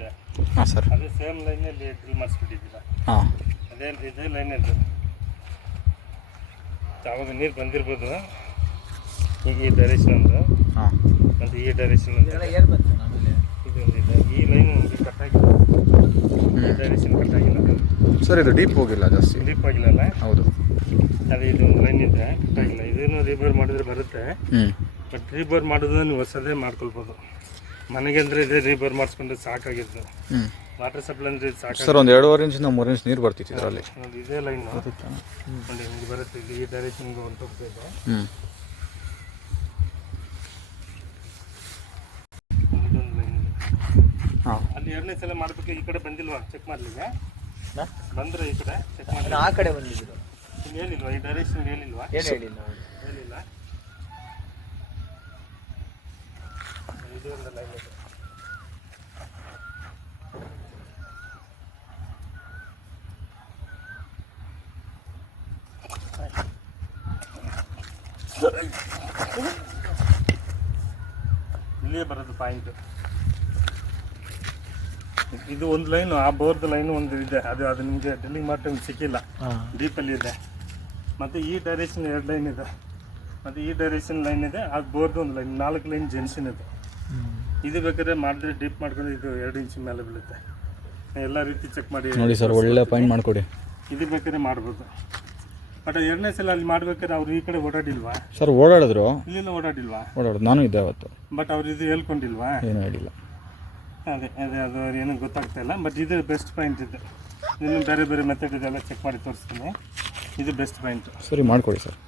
ಇದೆ. ಹಾಂ ಸರ್. ಅದೇ ಸೇಮ್ ಲೈನಲ್ಲಿ ಡ್ರಿಲ್ ಮಾಡಿಸ್ಬಿಟ್ಟಿದ್ದೀರಾ. ಹಾಂ, ಇದೇ ಲೈನದ್ದು ಯಾವಾಗ ನೀರು ಬಂದಿರ್ಬೋದು. ಈಗ ಈ ಡೈರೆಕ್ಷನ್ ಒಂದು, ಹಾಂ, ಮತ್ತು ಈ ಡೈರೆಕ್ಷನ್ ಒಂದು ಇದೊಂದಿದೆ. ಈ ಲೈನ್ ಕಟ್ಟಾಗಿಲ್ಲ, ಈ ಡೈರೆಕ್ಷನ್ ಕಟ್ಟಾಗಿಲ್ಲ ಸರ್. ಇದು ಡೀಪ್ ಹೋಗಿಲ್ಲ, ಜಾಸ್ತಿ ಡೀಪ್ ಆಗಿಲ್ಲಲ್ಲ. ಹೌದು. ಅದೇ ಇದೊಂದು ಲೈನ್ ಇದೆ ಕಟ್ಟಾಗಿಲ್ಲ. ಇದನ್ನು ರೀಬೋರ್ ಮಾಡಿದ್ರೆ ಬರುತ್ತೆ. ಬಟ್ ರೀಬೋರ್ ಮಾಡೋದು ನೀವು ಹೊಸದೇ ಮಾಡ್ಕೊಳ್ಬೋದು. ಮನೆಗೆ ಅಂದರೆ ಇದೇ ರೀಬೋರ್ ಮಾಡಿಸ್ಕೊಂಡ್ರೆ ಸಾಕಾಗಿದ್ದು. ವಾಟರ್ ಸಪ್ಲೈ ಅಂದರೆ ಸಾಕು ಸರ್. ಒಂದು 2.5 ಇಂಚಿಂದ 3 ಇಂಚ್ ನೀರು ಬರ್ತಿತ್ತು ಇದರಲ್ಲಿ. ನೋಡಿ ಇದೇ ಲೈನ್ ನೋಡಿ ಹಿಂಗೆ ಬರುತ್ತೆ. ಇದು ಈ ಡೈರೆಕ್ಷನ್ಗೆ ಹೊಂಟೋಗ್ತಾ ಇದೆ. ಇದೊಂದು ಲೈನ್ ಇದೆ. ಹಾಂ, ಅಲ್ಲಿ 2ನೇ ಸಲ ಮಾಡಬೇಕು. ಈ ಕಡೆ ಬಂದಿಲ್ವಾ ಚೆಕ್ ಮಾಡಲಿಕ್ಕೆ? ಬಂದರೆ ಈ ಕಡೆ ಚೆಕ್ ಮಾಡಿ. ಆ ಕಡೆ ಬಂದಿದ್ರು. ಇಲ್ಲಿ ಹೇಳಿಲ್ವಾ? ಈ ಡೈರೆಕ್ಷನ್ ಹೇಳಿಲ್ವಾ? ಹೇಳಿಲ್ಲ. ಇದು ಒಂದು ಲೈನ್ ಇದೆ. ಇಲ್ಲಿಯೇ ಬರೋದು ಪಾಯಿಂಟ್. ಇದು ಒಂದು ಲೈನು, ಆ ಬೋರ್ದು ಲೈನು ಒಂದು ಇದೆ. ಅದು ನಿಮಗೆ ಡ್ರಿಲ್ಲಿಂಗ್ ಮಾಡಿ ಸಿಕ್ಕಿಲ್ಲ, ಡೀಪಲ್ಲಿ ಇದೆ. ಮತ್ತು ಈ ಡೈರೆಕ್ಷನ್ 2 ಲೈನ್ ಇದೆ, ಮತ್ತು ಈ ಡೈರೆಕ್ಷನ್ ಲೈನ್ ಇದೆ. ಅದು ಬೋರ್ದು ಒಂದು ಲೈನ್, 4 ಲೈನ್ ಜಂಕ್ಷನ್ ಇದೆ. ಇದು ಬೇಕಾದ್ರೆ ಮಾಡಿದ್ರೆ ಡೀಪ್ ಮಾಡ್ಕೊಂಡು ಇದು 2 ಇಂಚ್ ಮೇಲೆ ಬೀಳುತ್ತೆ. ಎಲ್ಲ ರೀತಿ ಚೆಕ್ ಮಾಡಿ ನೋಡಿ ಸರ್, ಒಳ್ಳೆ ಪಾಯಿಂಟ್ ಮಾಡಿಕೊಡಿ. ಇದು ಬೇಕಾದ್ರೆ ಮಾಡ್ಬೋದು. ಬಟ್ 2ನೇ ಸಲ ಅಲ್ಲಿ ಮಾಡ್ಬೇಕಾದ್ರೆ ಅವ್ರು ಈ ಕಡೆ ಓಡಾಡಿಲ್ವಾ ಸರ್? ಓಡಾಡಿದ್ರು, ಇಲ್ಲಿಂದ ಓಡಾಡಿಲ್ವಾ? ಓಡಾಡೋದು ನಾನು ಇದ್ದೆ ಅವತ್ತು. ಬಟ್ ಅವ್ರು ಇದು ಹೇಳ್ಕೊಂಡಿಲ್ವಾ? ಏನೂ ಹೇಳಿಲ್ಲ. ಅದೇ ಅದು ಏನೂ ಗೊತ್ತಾಗ್ತಾ ಇಲ್ಲ. ಬಟ್ ಇದು ಬೆಸ್ಟ್ ಪಾಯಿಂಟ್ ಇದೆ. ಇನ್ನು ಬೇರೆ ಬೇರೆ ಮೆಥಡ್ ಇದೆಲ್ಲ ಚೆಕ್ ಮಾಡಿ ತೋರಿಸ್ತೀನಿ. ಇದು ಬೆಸ್ಟ್ ಪಾಯಿಂಟ್. ಸರಿ, ಮಾಡಿಕೊಡಿ ಸರ್.